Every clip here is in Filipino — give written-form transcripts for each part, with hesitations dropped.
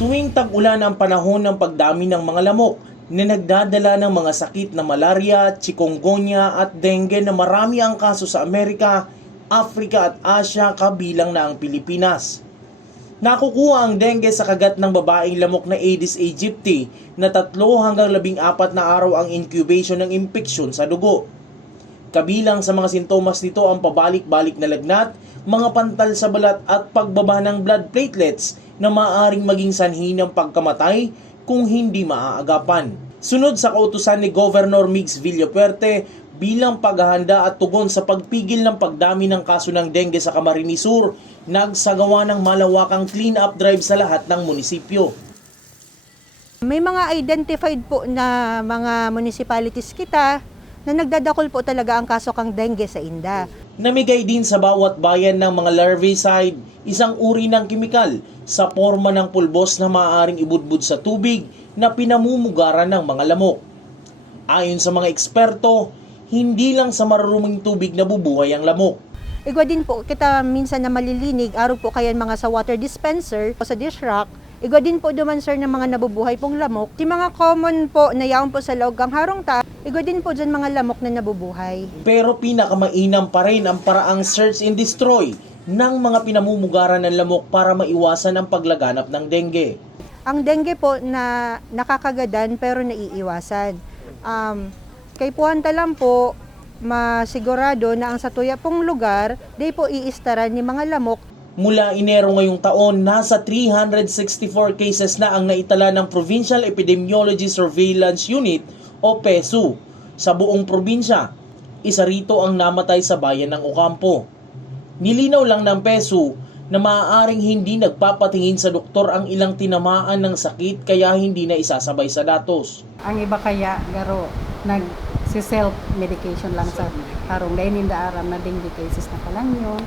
Tuwing tag-ulan ang panahon ng pagdami ng mga lamok na nagdadala ng mga sakit na malaria, chikungunya at dengue na marami ang kaso sa Amerika, Africa at Asia kabilang na ang Pilipinas. Nakukuha ang dengue sa kagat ng babaeng lamok na Aedes aegypti na 3 hanggang 14 na araw ang incubation ng impeksyon sa dugo. Kabilang sa mga sintomas nito ang pabalik-balik na lagnat, mga pantal sa balat at pagbaba ng blood platelets na maaaring maging sanhi ng pagkamatay kung hindi maaagapan. Sunod sa kautusan ni Governor Mix Villapuerte bilang paghahanda at tugon sa pagpigil ng pagdami ng kaso ng dengue sa Camarines Sur, nagsagawa ng malawakang clean-up drive sa lahat ng munisipyo. May mga identified po na mga municipalities kita na nagdadakol po talaga ang kaso kang dengue sa Inda. Namigay din sa bawat bayan ng mga larvicide, isang uri ng kemikal sa forma ng pulbos na maaaring ibudbud sa tubig na pinamumugaran ng mga lamok. Ayon sa mga eksperto, hindi lang sa maruruming tubig nabubuhay ang lamok. Igwa din po kita minsan na malilinig, araw po kaya mga sa water dispenser o sa dish rack. Igwa din po duman sir ng mga nabubuhay pong lamok. Di mga common po na yaon po sa loogang harong ta, igwa din po dyan mga lamok na nabubuhay. Pero pinakamainam pa rin ang paraang search and destroy ng mga pinamumugaran ng lamok para maiwasan ang paglaganap ng dengue. Ang dengue po na nakakagadan pero naiiwasan. Kay puwanta lang po, masigurado na ang sa tuya pong lugar, di po iistaran ni mga lamok. Mula Enero ngayong taon, nasa 364 cases na ang naitala ng Provincial Epidemiology Surveillance Unit o PESU sa buong probinsya. Isa rito ang namatay sa bayan ng Ocampo. Nilinaw lang ng PESU na maaaring hindi nagpapatingin sa doktor ang ilang tinamaan ng sakit kaya hindi na isasabay sa datos. Ang iba kaya garo nag-self-medication lang sa harong dahil hindi aram na dengue cases na pa lang yun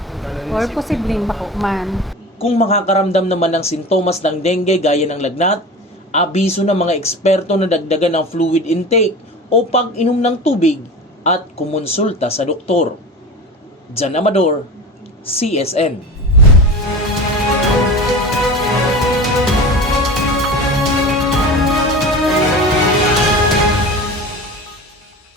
or posibleng bako man. Kung makakaramdam naman ng sintomas ng dengue gaya ng lagnat, abiso ng mga eksperto na dagdagan ng fluid intake o pag-inom ng tubig at kumonsulta sa doktor. Jan Amador, CSN.